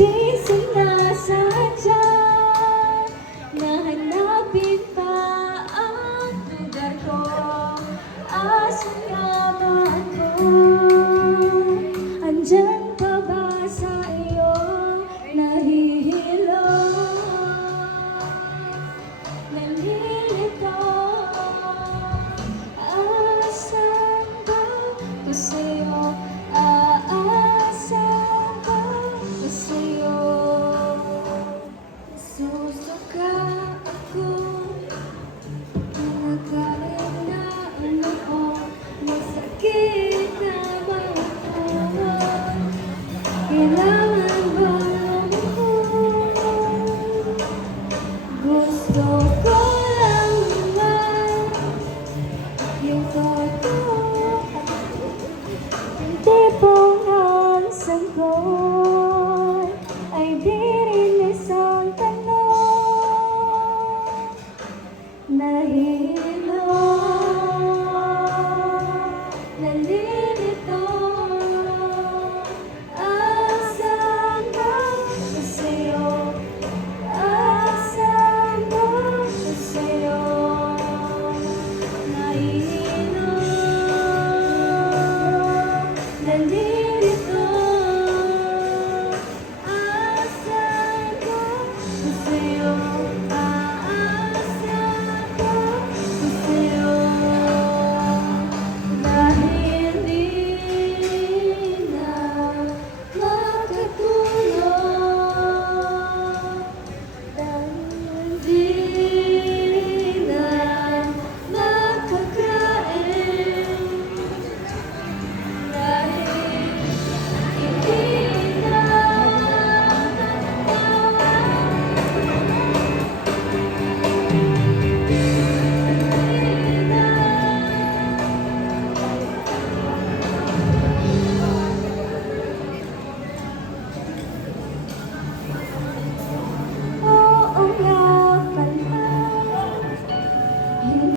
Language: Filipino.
di sinasadya na hanapin pa ang lugar ko. Asan nga ba ako? Andyan pa ba sa iyong nahihilo? Nalilito. Aasan ba ko sa'yo? Aasan ba ko sa'yo? Susuka ako, nagkaroon na ako, masakit na ba ako? Kailangan ba ako? Gusto ko lang naman yung totoo, yung tipong ang sagot ay di